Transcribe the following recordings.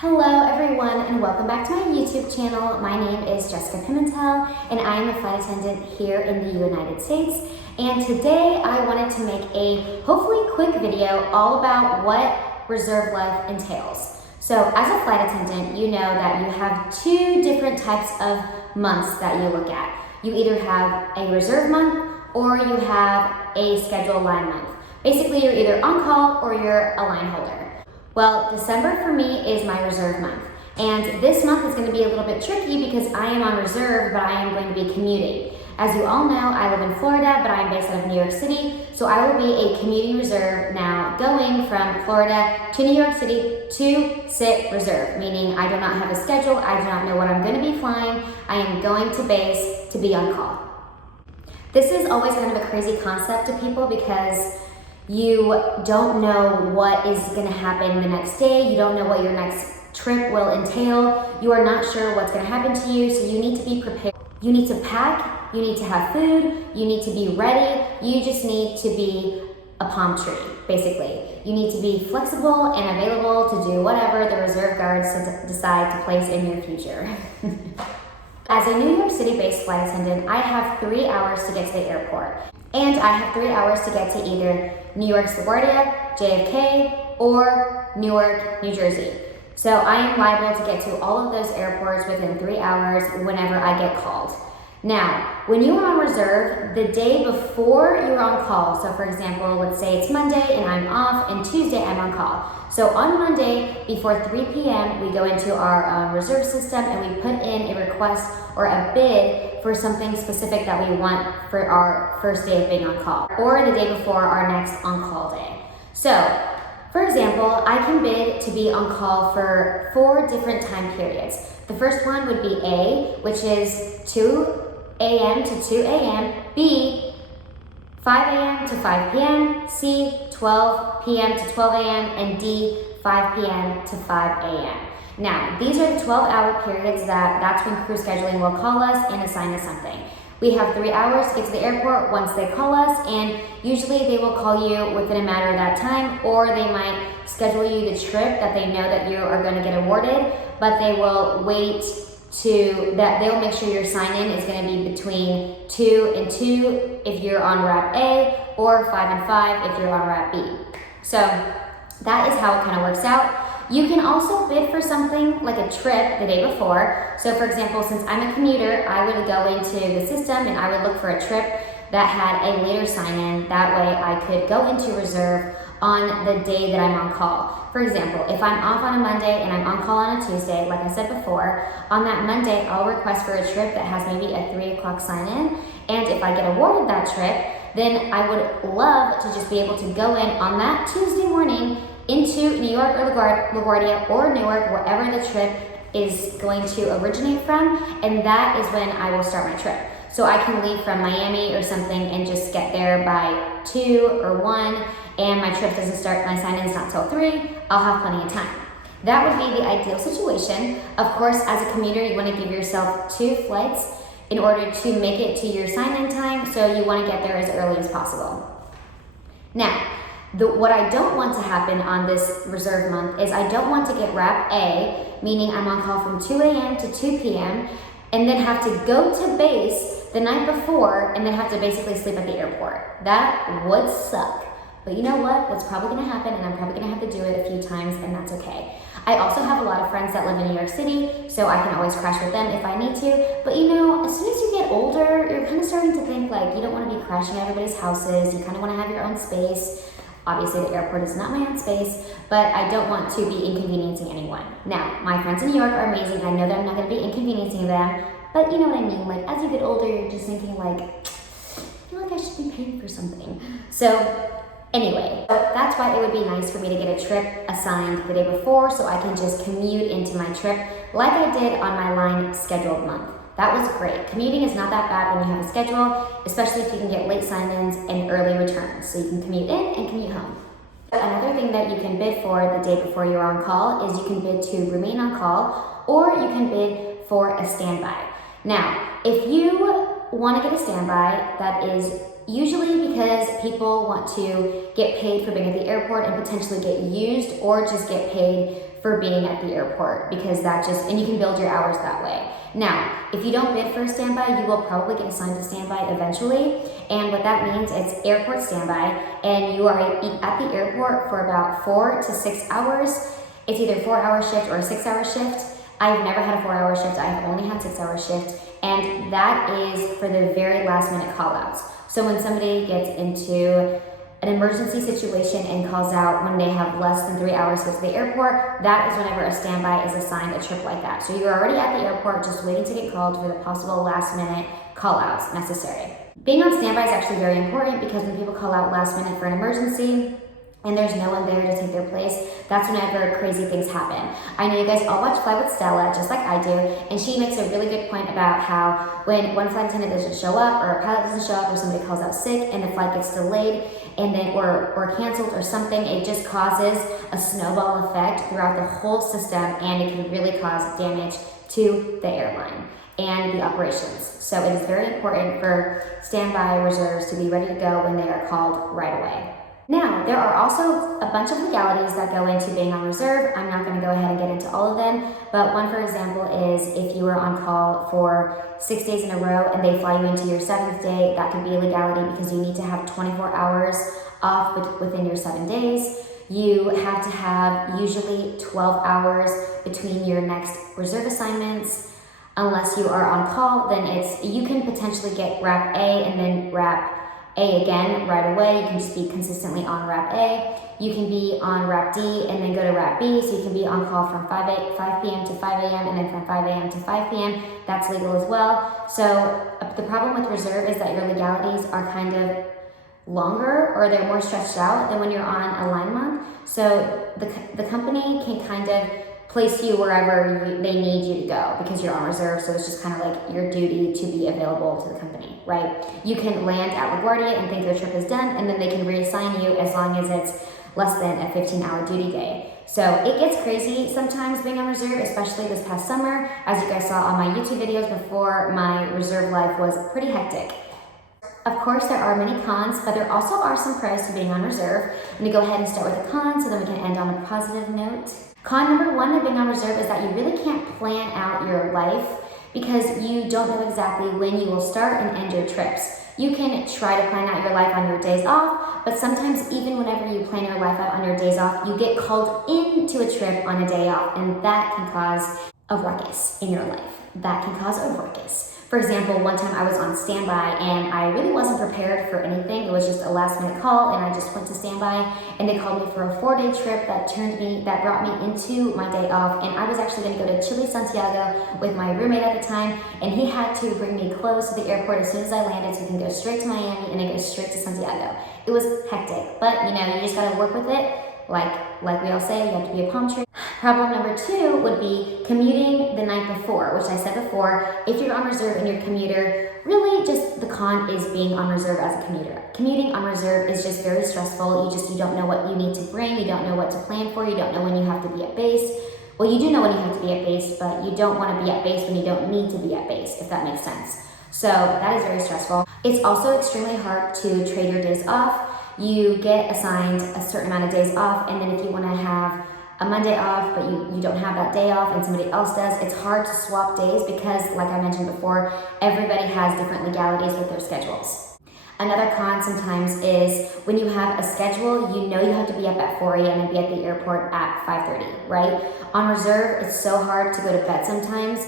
Hello everyone and welcome back to my YouTube channel. My name is Jessica Pimentel and I am a flight attendant here in the United States. And today I wanted to make a hopefully quick video all about what reserve life entails. So as a flight attendant, you know that you have two different types of months that you look at. You either have a reserve month or you have a scheduled line month. Basically, you're either on call or you're a line holder. Well, December for me is my reserve month. And this month is going to be a little bit tricky because I am on reserve, but I am going to be commuting. As you all know, I live in Florida, but I am based out of New York City. So I will be a commuting reserve now, going from Florida to New York City to sit reserve, meaning I do not have a schedule. I do not know what I'm going to be flying. I am going to base to be on call. This is always kind of a crazy concept to people because you don't know what is going to happen the next day. You don't know what your next trip will entail. You are not sure what's going to happen to you, so you need to be prepared. You need to pack, you need to have food, you need to be ready. You just need to be a palm tree, basically. You need to be flexible and available to do whatever the reserve guards decide to place in your future. As a New York City-based flight attendant, I have 3 hours to get to the airport. And I have 3 hours to get to either New York's LaGuardia, JFK, or Newark, New Jersey. So I am liable to get to all of those airports within 3 hours whenever I get called. Now, when you are on reserve, the day before you're on call, so for example, let's say it's Monday and I'm off, and Tuesday I'm on call. So on Monday, before 3 p.m., we go into our reserve system and we put in a request or a bid for something specific that we want for our first day of being on call, or the day before our next on-call day. So, for example, I can bid to be on call for 4 different time periods. The first one would be A, which is 2 a.m. to 2 a.m., B, 5 a.m. to 5 p.m., C, 12 p.m. to 12 a.m., and D, 5 p.m. to 5 a.m. Now, these are the 12-hour periods that's when crew scheduling will call us and assign us something. We have 3 hours to get to the airport once they call us, and usually they will call you within a matter of that time, or they might schedule you the trip that they know that you are going to get awarded, but they will wait they'll make sure your sign-in is going to be between 2 and 2 if you're on wrap A, or 5 and 5 if you're on wrap B. So that is how it kind of works out. You can also bid for something like a trip the day before. So for example, since I'm a commuter, I would go into the system and I would look for a trip that had a later sign-in. That way I could go into reserve on the day that I'm on call. For example, if I'm off on a Monday and I'm on call on a Tuesday, like I said before, on that Monday I'll request for a trip that has maybe a 3 o'clock sign-in, and if I get awarded that trip, then I would love to just be able to go in on that Tuesday morning into New York or LaGuardia or Newark, wherever the trip is going to originate from, and that is when I will start my trip. So I can leave from Miami or something and just get there by 2 or 1, and my trip doesn't start, my sign-in's not till 3, I'll have plenty of time. That would be the ideal situation. Of course, as a commuter, you want to give yourself 2 flights in order to make it to your sign-in time, so you want to get there as early as possible. Now, what I don't want to happen on this reserve month is I don't want to get wrap A, meaning I'm on call from 2 a.m. to 2 p.m., and then have to go to base the night before and then have to basically sleep at the airport. That would suck. But you know what? That's probably going to happen, and I'm probably going to have to do it a few times, and that's okay. I also have a lot of friends that live in New York City, so I can always crash with them if I need to. But you know, as soon as you get older, you're kind of starting to think like you don't want to be crashing at everybody's houses. You kind of want to have your own space. Obviously, the airport is not my own space, but I don't want to be inconveniencing anyone. Now, my friends in New York are amazing. I know that I'm not going to be inconveniencing them, but you know what I mean. Like, as you get older, you're just thinking like, I feel like I should be paying for something. So anyway, that's why it would be nice for me to get a trip assigned the day before so I can just commute into my trip like I did on my line scheduled month. That was great. Commuting is not that bad when you have a schedule, especially if you can get late sign-ins and early returns. So you can commute in and commute home. Another thing that you can bid for the day before you're on call is you can bid to remain on call, or you can bid for a standby. Now, if you want to get a standby, that is usually because people want to get paid for being at the airport and potentially get used, or just get paid for being at the airport, because and you can build your hours that way. Now, if you don't bid for a standby, you will probably get assigned to standby eventually. And what that means, it's airport standby, and you are at the airport for about 4 to 6 hours. It's either a 4-hour shift or a 6-hour shift. I've never had a 4-hour shift. I've only had 6-hour shift. And that is for the very last minute call outs. So when somebody gets into an emergency situation and calls out when they have less than 3 hours to get to the airport, that is whenever a standby is assigned a trip like that. So you're already at the airport just waiting to get called for the possible last minute call outs necessary. Being on standby is actually very important, because when people call out last minute for an emergency and there's no one there to take their place, that's whenever crazy things happen. I know you guys all watch Fly with Stella, just like I do, and she makes a really good point about how when one flight attendant doesn't show up, or a pilot doesn't show up, or somebody calls out sick and the flight gets delayed and then or canceled or something, it just causes a snowball effect throughout the whole system, and it can really cause damage to the airline and the operations. So it is very important for standby reserves to be ready to go when they are called right away. Now, there are also a bunch of legalities that go into being on reserve. I'm not going to go ahead and get into all of them, but one, for example, is if you are on call for 6 days in a row and they fly you into your 7th day, that could be a legality, because you need to have 24 hours off within your 7 days. You have to have usually 12 hours between your next reserve assignments. Unless you are on call, then you can potentially get wrap A and then wrap A again right away. You can just be consistently on wrap A. You can be on wrap D and then go to wrap B, so you can be on call from 5 p.m. to 5 a.m. and then from 5 a.m. to 5 p.m. That's legal as well. So the problem with reserve is that your legalities are kind of longer, or they're more stretched out than when you're on a line month. So the company can kind of place you wherever they need you to go, because you're on reserve. So it's just kind of like your duty to be available to the company, right? You can land at LaGuardia and think your trip is done, and then they can reassign you as long as it's less than a 15-hour duty day. So it gets crazy sometimes being on reserve, especially this past summer. As you guys saw on my YouTube videos before, my reserve life was pretty hectic. Of course, there are many cons, but there also are some pros to being on reserve. I'm gonna go ahead and start with the cons, so then we can end on a positive note. Con number 1 of being on reserve is that you really can't plan out your life, because you don't know exactly when you will start and end your trips. You can try to plan out your life on your days off, but sometimes even whenever you plan your life out on your days off, you get called into a trip on a day off, and that can cause a ruckus in your life. That can cause a ruckus. For example, one time I was on standby and I really wasn't prepared for anything. It was just a last minute call, and I just went to standby, and they called me for a 4-day trip that brought me into my day off. And I was actually going to go to Chile, Santiago with my roommate at the time, and he had to bring me close to the airport as soon as I landed so we can go straight to Miami and then go straight to Santiago. It was hectic, but you just got to work with it. Like we all say, you have to be a palm tree. Problem number 2 would be commuting the night before, which I said before. If you're on reserve and you're a commuter, really just the con is being on reserve as a commuter. Commuting on reserve is just very stressful. You don't know what you need to bring. You don't know what to plan for. You don't know when you have to be at base. Well, you do know when you have to be at base, but you don't want to be at base when you don't need to be at base, if that makes sense. So that is very stressful. It's also extremely hard to trade your days off. You get assigned a certain amount of days off, and then if you want to have a Monday off, but you don't have that day off and somebody else does, it's hard to swap days, because like I mentioned before, everybody has different legalities with their schedules. Another con sometimes is when you have a schedule, you have to be up at 4 a.m. and be at the airport at 5:30, right? On reserve, it's so hard to go to bed sometimes.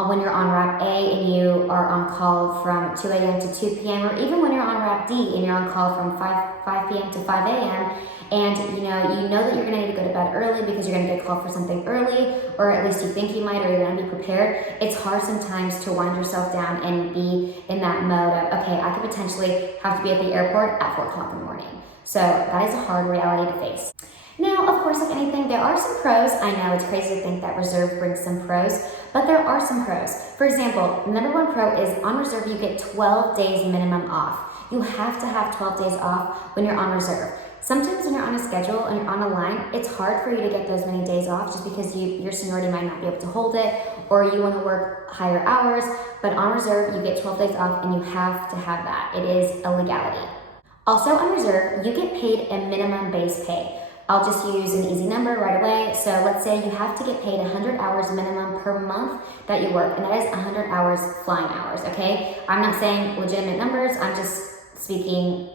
When you're on wrap A and you are on call from 2 a.m. to 2 p.m., or even when you're on wrap D and you're on call from 5 p.m. to 5 a.m., and you know that you're going to need to go to bed early because you're going to get called for something early, or at least you think you might, or you're going to be prepared. It's hard sometimes to wind yourself down and be in that mode of, okay, I could potentially have to be at the airport at 4 o'clock in the morning. So that is a hard reality to face. Now, of course, like anything, there are some pros. I know it's crazy to think that reserve brings some pros, but there are some pros. For example, number 1 pro is on reserve, you get 12 days minimum off. You have to have 12 days off when you're on reserve. Sometimes when you're on a schedule and you're on a line, it's hard for you to get those many days off just because your seniority might not be able to hold it, or you want to work higher hours. But on reserve, you get 12 days off, and you have to have that. It is a legality. Also on reserve, you get paid a minimum base pay. I'll just use an easy number right away. So let's say you have to get paid 100 hours minimum per month that you work, and that is 100 hours flying hours, okay? I'm not saying legitimate numbers, I'm just speaking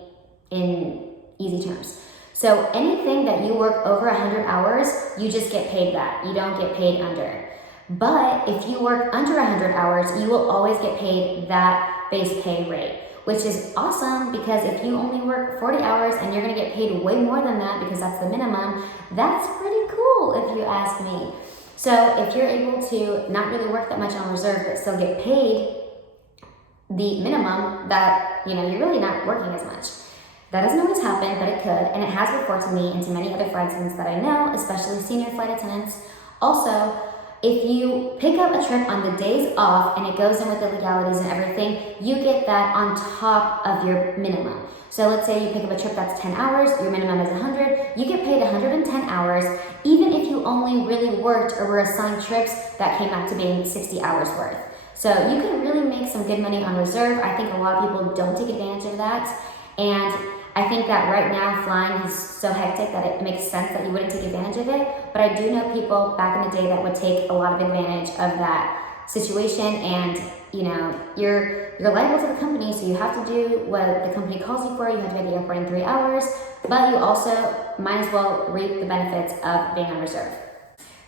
in easy terms. So anything that you work over 100 hours, you just get paid that. You don't get paid under. But if you work under 100 hours, you will always get paid that base pay rate, which is awesome, because if you only work 40 hours and you're gonna get paid way more than that because that's the minimum, that's pretty cool if you ask me. So if you're able to not really work that much on reserve but still get paid the minimum, that you're really not working as much. That doesn't always happen, but it could, and it has before to me and to many other flight attendants that I know, especially senior flight attendants. Also, if you pick up a trip on the days off and it goes in with the legalities and everything, you get that on top of your minimum. So let's say you pick up a trip that's 10 hours, your minimum is 100, you get paid 110 hours, even if you only really worked or were assigned trips that came out to being 60 hours worth. So you can really make some good money on reserve. I think a lot of people don't take advantage of that. And I think that right now flying is so hectic that it makes sense that you wouldn't take advantage of it. But I do know people back in the day that would take a lot of advantage of that situation, and you're liable to the company, so you have to do what the company calls you for. You have to be at the airport in 3 hours, but you also might as well reap the benefits of being on reserve.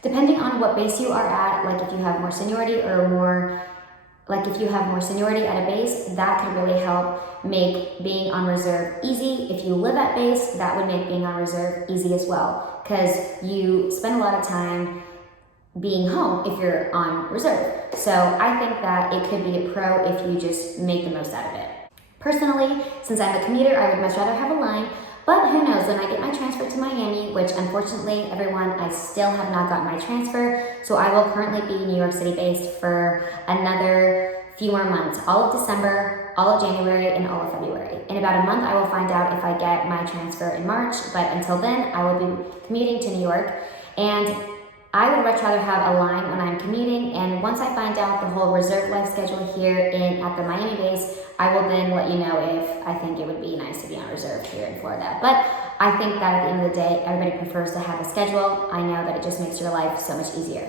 Depending on what base you are at, like if you have more seniority at a base, that could really help make being on reserve easy. If you live at base, that would make being on reserve easy as well, because you spend a lot of time being home if you're on reserve. So I think that it could be a pro if you just make the most out of it. Personally, since I'm a commuter, I would much rather have a line, but who knows, when I get my transfer to Miami, which unfortunately, everyone, I still have not gotten my transfer, so I will currently be New York City based for another few more months, all of December, all of January, and all of February. In about a month, I will find out if I get my transfer in March, but until then, I will be commuting to New York, and I would much rather have a line when I'm commuting, and once I find out the whole reserve life schedule here at the Miami base, I will then let you know if I think it would be nice to be on reserve here in Florida. But I think that at the end of the day, everybody prefers to have a schedule. I know that it just makes your life so much easier.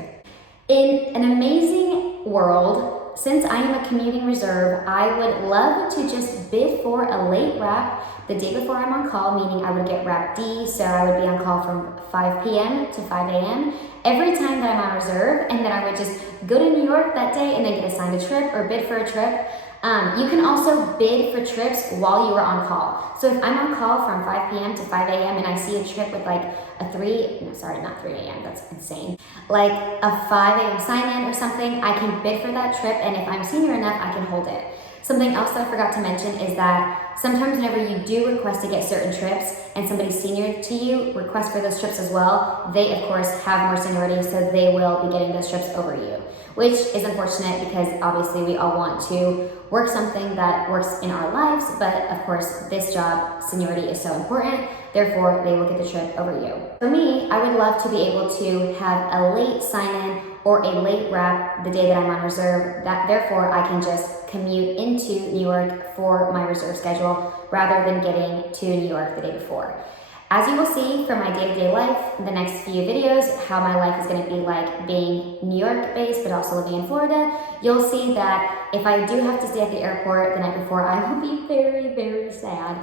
In an amazing world, since I am a commuting reserve, I would love to just bid for a late wrap the day before I'm on call, meaning I would get wrap D, so I would be on call from 5 p.m. to 5 a.m. every time that I'm on reserve, and then I would just go to New York that day and then get assigned a trip or bid for a trip. You can also bid for trips while you are on call. So if I'm on call from 5 p.m. to 5 a.m. and I see a trip with like not 3 a.m., that's insane, like a 5 a.m. sign-in or something, I can bid for that trip, and if I'm senior enough, I can hold it. Something else that I forgot to mention is that sometimes whenever you do request to get certain trips and somebody senior to you requests for those trips as well, they of course have more seniority, so they will be getting those trips over you, which is unfortunate because obviously we all want to work something that works in our lives, but of course this job, seniority is so important, therefore they will get the trip over you. For me, I would love to be able to have a late sign-in or a late wrap the day that I'm on reserve, therefore I can just commute into New York for my reserve schedule rather than getting to New York the day before. As you will see from my day-to-day life, the next few videos, how my life is going to be like being New York based but also living in Florida, you'll see that if I do have to stay at the airport the night before, I will be very, very sad,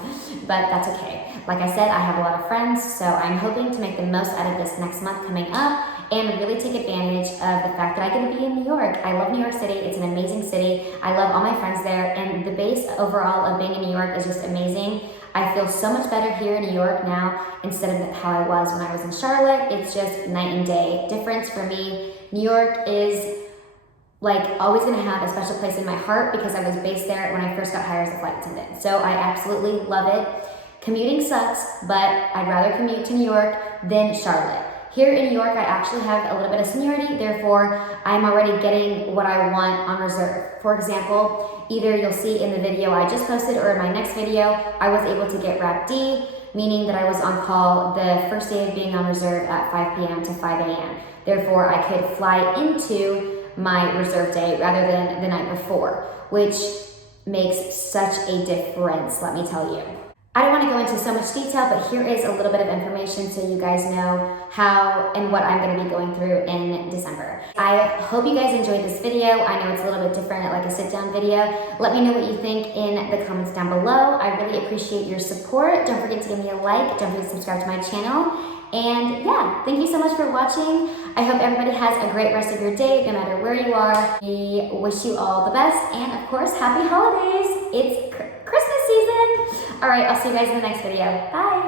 but that's okay. Like I said, I have a lot of friends, so I'm hoping to make the most out of this next month coming up and really take advantage of the fact that I get to be in New York. I love New York City. It's an amazing city. I love all my friends there, and the base overall of being in New York is just amazing. I feel so much better here in New York now instead of how I was when I was in Charlotte. It's just night and day difference for me. New York is like always gonna have a special place in my heart because I was based there when I first got hired as a flight attendant. So I absolutely love it. Commuting sucks, but I'd rather commute to New York than Charlotte. Here in New York, I actually have a little bit of seniority, therefore I'm already getting what I want on reserve. For example, either you'll see in the video I just posted or in my next video, I was able to get wrap D, meaning that I was on call the first day of being on reserve at 5 p.m. to 5 a.m. Therefore, I could fly into my reserve day rather than the night before, which makes such a difference, let me tell you. I don't want to go into so much detail, but here is a little bit of information so you guys know how and what I'm going to be going through in December. I hope you guys enjoyed this video. I know it's a little bit different, like a sit-down video. Let me know what you think in the comments down below. I really appreciate your support. Don't forget to give me a like. Don't forget to subscribe to my channel. And yeah, thank you so much for watching. I hope everybody has a great rest of your day, no matter where you are. We wish you all the best, and of course, happy holidays. It's Christmas season. All right, I'll see you guys in the next video. Bye.